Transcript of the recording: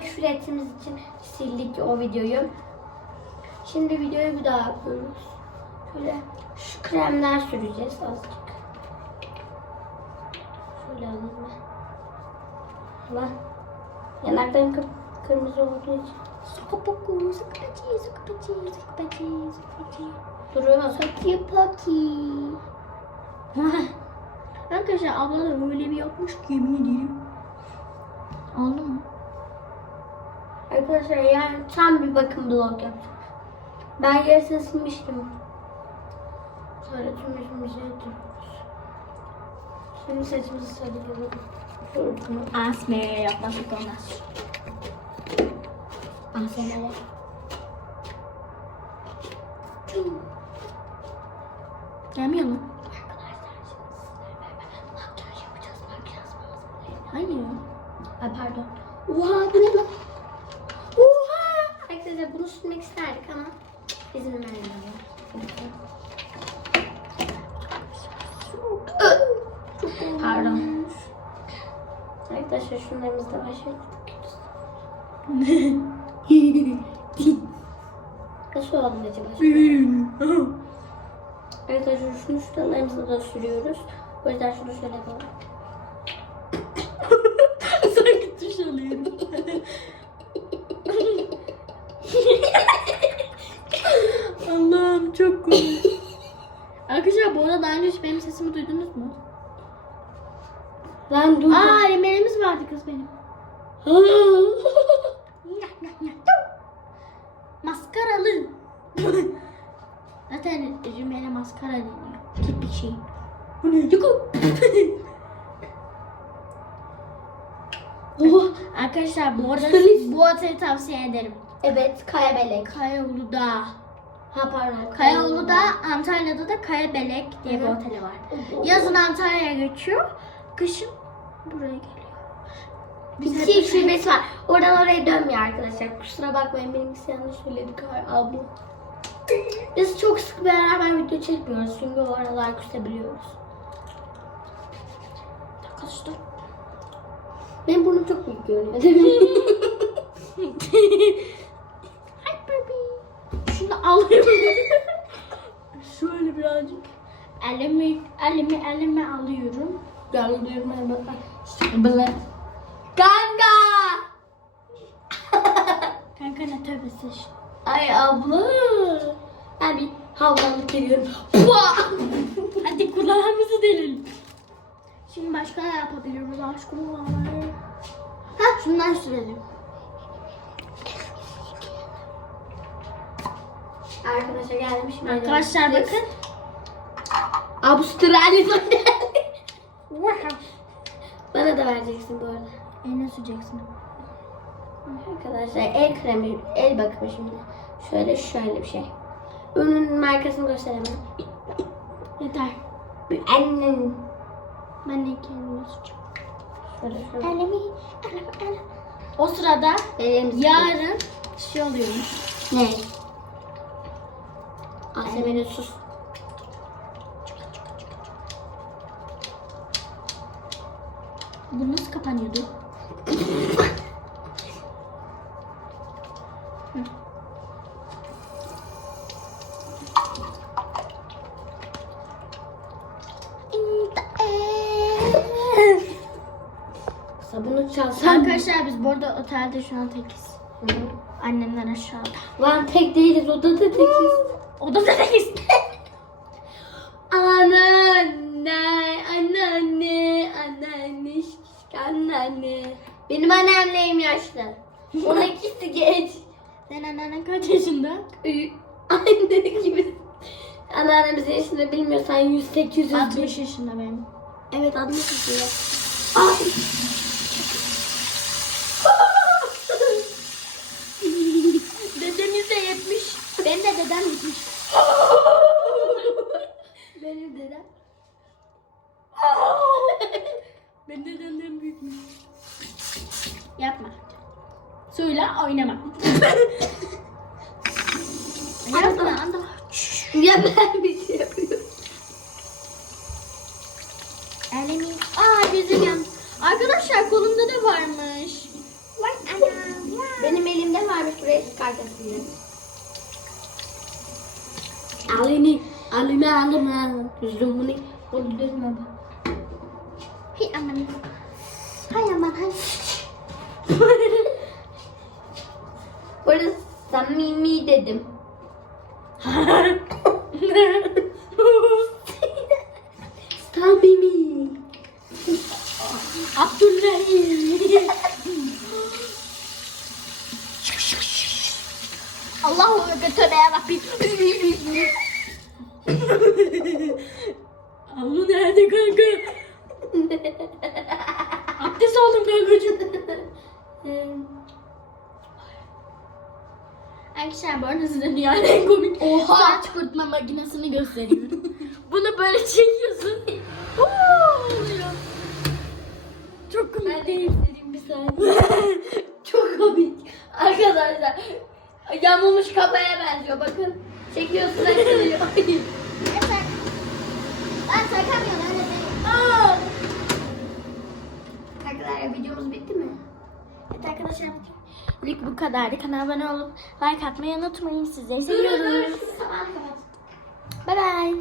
küfür ettiğimiz için sildik o videoyu. Şimdi videoyu bir daha yapıyoruz. Şöyle şu kremler süreceğiz azıcık. Şöyle alayım ben. Lan. Yanaklarım kıp kırmızı olduğu için. Sokapoku, sakapacı, sakapacı, sakapacı, sakapacı. Duruyor. Saki paki. Arkadaşlar abla da öyle bir yapmış ki yemin ederim. Oldu mu? Arkadaşlar yani tam bir bakım blog yapacağım. Ben yarısını silmiştim. Sonra tüm yüzümüzü yatırıyoruz. Şimdi saçımızı sarıyorum. Şurada. Asme yapmadık olmaz. Asemalar. Gelmiyor mu? Hayır. Ay pardon. Oha bu ne lan? Bunu sürmek isterdik ama izin vermiyorlar. Pardon. Arkadaşlar şunlarımızı da başladık. Nasıl oldu acaba? Arkadaşlar şunu şuralarımıza da sürüyoruz. O yüzden şunu şöyle yapalım. Sanki tuş alıyorum. Allah'ım çok komik. Arkadaşlar bu arada daha önce hiç benim sesimi duydunuz mu? Lan dur. Aa emelimiz vardı kız benim. Maskaralı. Zaten Cümle'ne maskara deniyor. Tipik şey. Bu ne? Oh. Arkadaşlar bu arada bu oteli tavsiye ederim. Evet Kaya Belek. Kayaulu'da. Ha pardon. Kayaulu'da Antalya'da da Kaya Belek diye bir oteli var. Yazın Antalya'ya geçiyor. Kışın buraya geliyor. İki şubesi var. Oradan oraya dönmüyor arkadaşlar. Kusura bakmayın benimkisi yanlış söyledik abla. Biz çok sık beraber video çekmiyoruz çünkü o aralar küsebiliyoruz. Arkadaşlar. Benim burnum çok büyük görünüyor alayım. Şöyle birazcık. Elimi, elimi, elime alıyorum. Gel diyorum hemen. Bılı. Kanka! Kanka ne tövbesi. Ay abla. Ben bir havlanıp geliyorum. Hadi kulağımızı delin. Şimdi başka ne yapabiliriz aşkım? Ha şundan sürelim. Arkadaşlar bakın. Avustralya Bana da vereceksin bu arada. Eline süreceksin. Arkadaşlar el kremi, el bakımı şimdi. Şöyle şöyle bir şey. Ürünün markasını gösteremem. Yeter. Annem. Ben de kendime süreceğim. Şöyle şöyle. Elimi. O sırada Elimizi yarın şey oluyormuş. Ne? Asemen'in sus. Bu nasıl kapanıyordu? Sabunu çalsam. Arkadaşlar biz burada otelde şu an tekiz. Annemler aşağıda. Lan tek değiliz odada tekiz. Odada tekiz. Anneanne, anneanne, anneanne, şişk anneanne. Benim anneannem yaşlı. Onun ikisi genç. Sen annen kaç yaşında? Anne gibi. Anneannemizin yaşını bilmiyorsan 100 800 60 yaşında benim. Evet 60 yaşında. Ay. Dedemiz de 70. Benim de dedem 70. Benim dedem. Benim dedemden büyükmüş. Yapma. Suyla oynama. Yapma. anda. Ya ben bir şey yapıyorum. Elimi. Aa gözüm yandı. Arkadaşlar kolumda da varmış. Vay anam. yavaş buraya çıkartasın. Alime alime. Zumuni. Öldürme bak. Hey aman. Hay aman hay. Burası samimi dedim. Samimi. Abdülrahim. Allah'ım götüre Rabbim. Abla nerede kanka? Abdest aldım kankacığım. Arkadaşlar bu arada size dünyanın en komik Oha! saç kurutma makinesini gösteriyorum. Bunu böyle çekiyorsun. Oluyor. Çok komik değil. bir saniye. Çok komik. Arkadaşlar yamulmuş kafaya benziyor bakın. Çekiyorsun açılıyor. ben takamıyorum öyle değil. Arkadaşlar videomuz bitti mi? Evet arkadaşlar. İlk bu kadardı. Kanala abone olup like atmayı unutmayın. Sizleri seviyoruz. Bye bye.